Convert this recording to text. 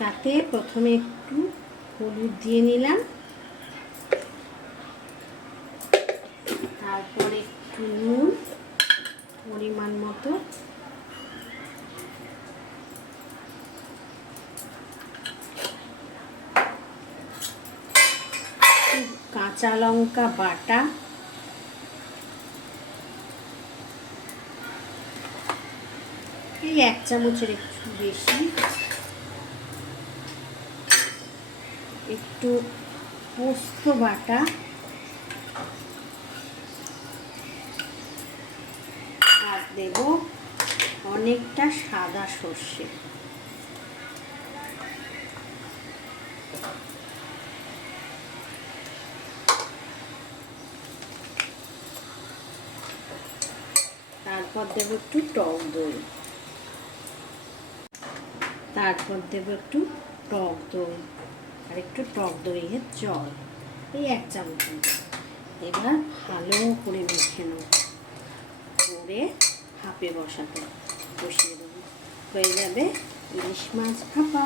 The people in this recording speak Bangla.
তাতে প্রথমে একটু হলুদ দিয়ে নিলাম, তারপর একটু নুন পরিমাণ মতো, কাঁচা লঙ্কা বাটা, এই 1 চামচের একটু বেশি, একটু পোস্ত বাটা, আর দেব অনেকটা সাদা সর্ষে। তারপর দেব একটু টক দই, আর একটু টক দইয়ের জল, এই 1 চামচ। এবার ভালো করে মেখে নেব, করে ভাপে বসিয়ে দেবো। হয়ে যাবে ইলিশ মাছ ভাপা।